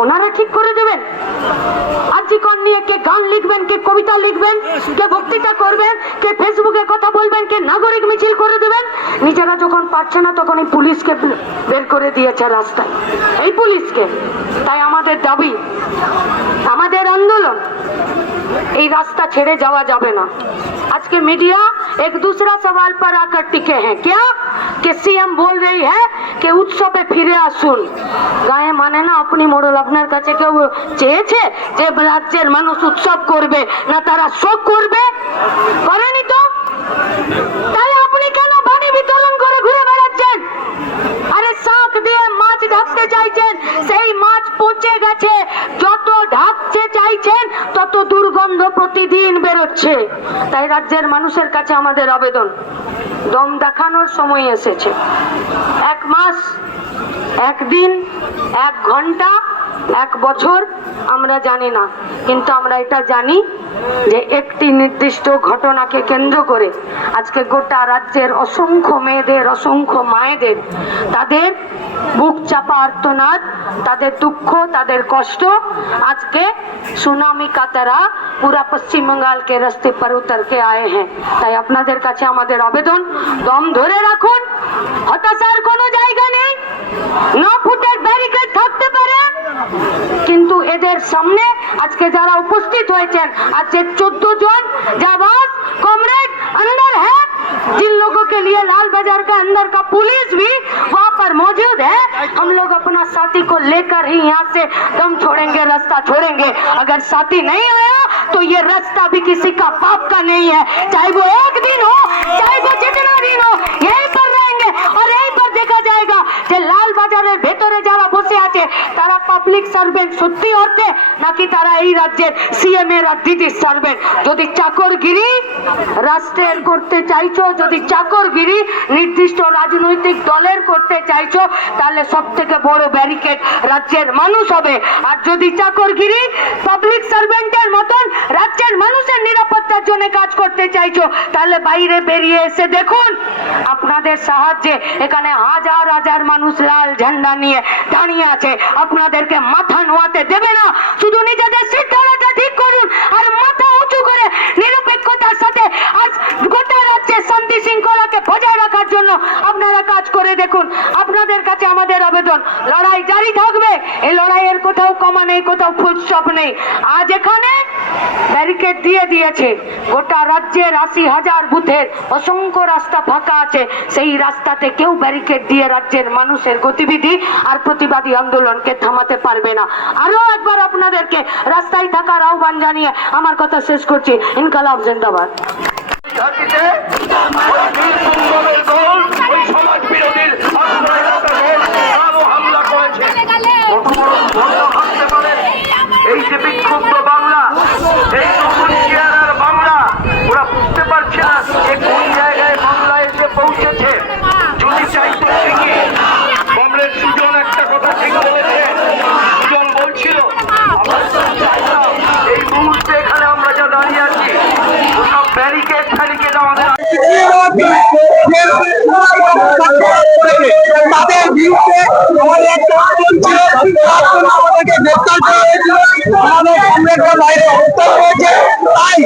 ওনারা ঠিক করে দেবেন? আজিকর নিয়ে কে গান লিখবেন, কে কবিতা লিখবেন, কে বক্তৃতা করবেন, কে ফেসবুকে কথা বলবেন, কে নাগরিক মিছিল করে দেবেন, নিজেরা যখন পারছে না তখন এই পুলিশকে বের করে দিয়েছে রাস্তায়। এই পুলিশকে। তাই আমাদের দাবি, আমাদের আন্দোলন এই রাস্তা ছেড়ে যাওয়া যাবে না आज के मीडिया एक दूसरा सवाल पर आकर टिके हैं क्या कि सीएम बोल रही है कि উৎসবে ফিরে আসুন গায়ে মানে না আপনি মোড়ল আপনার কাছে কেউ চেয়েছে যে রাজ্যের মানুষ উৎসব করবে না তারা শোক করবে করেনি তো তাহলে ঢাকতে চাইছেন, সেই মাছ পচে গেছে। যত ঢাকতে চাইছেন, তত দুর্গন্ধ প্রতিদিন বেরোচ্ছে। তাই রাজ্যের মানুষের কাছে আমাদের আবেদন, দম দেখানোর সময় এসেছে। এক মাস, একদিন, এক ঘণ্টা এক বছর আমরা জানি না, কিন্তু আমরা এটা জানি যে একটি নির্দিষ্ট ঘটনাকে কেন্দ্র করে আজকে গোটা রাজ্যের অসংখ্য মেয়েদের, অসংখ্য মায়েদের তাদের বুক চাপা আর্তনাদ, তাদের দুঃখ, তাদের কষ্ট আজকে সুনামি কাতারা পুরা পশ্চিমবঙ্গালকে রাস্তে পর উতরকে আয়ে হ্যাঁ। তাই আপনাদের কাছে আমাদের আবেদন, দম ধরে রাখুন, হতাশার কোনো জায়গা নেই, ন ফুটের ব্যারিকেড থাকতে পারে কিন্তু এদের সামনে আজকে যারা উপস্থিত হয়েছেন আজকে চোদ্দ জন जाबाज कॉमरेड अंदर है जिन लोगों के लिए लाल बाजार का अंदर का पुलिस भी वहाँ पर मौजूद है हम लोग अपना साथी को लेकर ही यहाँ से दम छोड़ेंगे रास्ता छोड़ेंगे अगर साथी नहीं आया तो ये रास्ता भी किसी का बाप का नहीं है चाहे वो एक दिन हो चाहे वो जितना दिन हो यहीं বাজারের ভেতরে যারা বসে আছে, তারা পাবলিক সার্ভেন্ট সত্যি অর্থে, নাকি তারা এই রাজ্যের সিএম এর দিদির সার্ভেন্ট যদি চাকরগিরি রাষ্ট্রের করতে চাইছো, যদি চাকরগিরি নির্দিষ্ট রাজনৈতিক দলের করতে চাইছো, তাহলে সব থেকে বড় ব্যারিকেড রাজ্যের মানুষ হবে। আর যদি চাকরগিরি পাবলিক সার্ভেন্টের মতন রাজ্যের মানুষের নিরাপত্তার জন্য কাজ করতে চাইছো, তাহলে বাইরে বেরিয়ে এসে দেখুন, আপনাদের সাহায্যে এখানে হাজার হাজার মানুষ লাল ঝান্ডা নিয়ে দাঁড়িয়ে আছে। আপনাদেরকে মাথা নোয়াতে দেবে না। শুধু নিজেদের সিদ্ধান্তটা ঠিক করুন আর মাথা উঁচু করে নিরপেক্ষতার সাথে আজ গোটা রাজ্যে শান্তি শৃঙ্খলাকে বজায় রাখার জন্য আপনারা কাজ করে দেখুন। আপনাদের কাছে আমাদের আবেদন। লড়াই জারি থাকবে। এই লড়াইয়ের কোথাও কমা নেই, কোথাও ফুলস্টপ নেই। আজ এখানে ব্যারিকেড দিয়ে দিয়েছে। গোটা রাজ্যের আশি হাজার বুথের অসংখ্য রাস্তা ফাঁকা আছে। সেই রাস্তাতে কেউ ব্যারিকেড দিয়ে রাজ্যের মানুষের গতিবিধি আর প্রতিবাদী আন্দোলনকে থামাতে পারবে না। আরও একবার আপনাদেরকে রাস্তায় থাকার আহ্বান জানিয়ে আমার কথা শেষ করছি। ইনকালাব জিন্দাবাদ। ঘাটিতে দল ওই সমাজ বিরোধীর হামলা করেছে। এই যে বিক্ষুব্ধ বাংলা এই নতুন চেহারার বাংলা ওরা বুঝতে পারছে না যে কোন জায়গায় বাংলা এসে পৌঁছেছে যদি চাইতো ঠিকই কমরেড সুজন একটা কথা ঠিক বলেছে সুজন বলছিল আমরা তো চাই না এই মুহূর্তে এখানে আমরা যা দাঁড়িয়ে আছি ওসব ব্যারিকেড ফ্যারিকেড আমাদের তাদের আমাদেরকে গ্রেপ্তার করা হয়েছিল। আমাদের কমরেডরা বাইরে হত্যা হয়েছে। তাই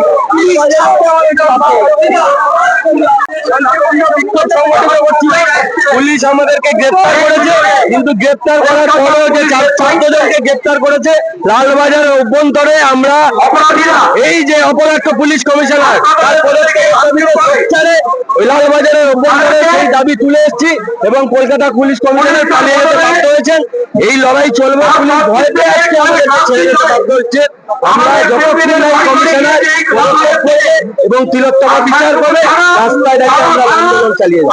করছিল পুলিশ আমাদেরকে গ্রেপ্তার করেছে কিন্তু গ্রেপ্তার করার পরেও যে চোদ্দ জনকে গ্রেপ্তার করেছে লালবাজারের অভ্যন্তরে আমরা এই যে অপরাধ পুলিশ কমিশনার লালবাজারের অভ্যন্তরে সেই দাবি তুলে এসেছি এবং কলকাতা পুলিশ কমিশনার পালিয়ে যেতে বাধ্য হয়েছেন। এই লড়াই চলবে পুলিশ ভয় আজকে আমাদেরকে ছেড়ে যেতে বাধ্য আমরা যতক্ষণ এই কমিশনার পদক্ষেপ করবে এবং তিলোত্তমা বিচার করে রাস্তায় দাঁড়িয়ে আমরা আন্দোলন চালিয়ে যাব।